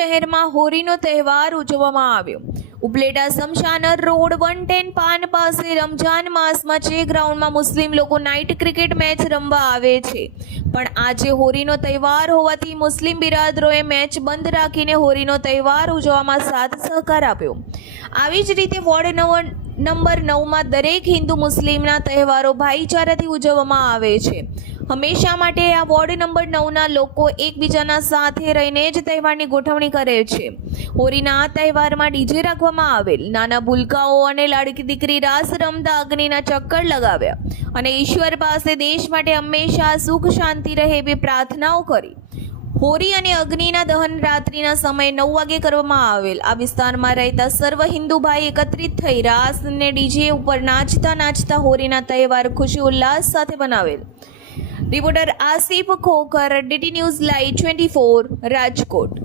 શહેરમાં હોળીનો તહેવાર ઉજવવામાં આવ્યો। ઉપલેટા શમશાનર રોડ 110 પાન પાસે રમજાન માસમાં જે ગ્રાઉન્ડમાં મુસ્લિમ લોકો નાઇટ ક્રિકેટ મેચ રમવા આવે છે, પણ આજે હોળીનો તહેવાર હોવાથી મુસ્લિમ બિરાદરોએ મેચ બંધ રાખીને હોળીનો તહેવાર ઉજવવામાં સાથ સહકાર આપ્યો। આવી જ રીતે વોર્ડ નંબર 9માં દરેક હિન્દુ મુસ્લિમના તહેવારો ભાઈચારાથી ઉજવવામાં આવે છે। હંમેશા માટે આ વોર્ડ નંબર 9ના લોકો એકબીજાના સાથે રહીને જ તહેવારની ગોઠવણી કરે છે। હોળીના આ તહેવારમાં ડીજે રાખવામાં આવેલ, નાના ભૂલકાઓ અને લાડકી દીકરી રાસ રમતા અગ્નિના ચક્કર લગાવ્યા અને ઈશ્વર પાસે દેશ માટે હંમેશા સુખ શાંતિ રહે એવી પ્રાર્થનાઓ કરી। હોળી અને અગ્નિના દહન રાત્રિના સમયે 9 વાગે કરવામાં આવેલ। આ વિસ્તારમાં રહેતા સર્વ હિન્દુ ભાઈ એકત્રિત થઈ રાસ અને ડીજે ઉપર નાચતા હોળીના તહેવાર ખુશી ઉલ્લાસ સાથે બનાવેલ। Reporter Asif Khokhar, DT news live 24, Rajkot.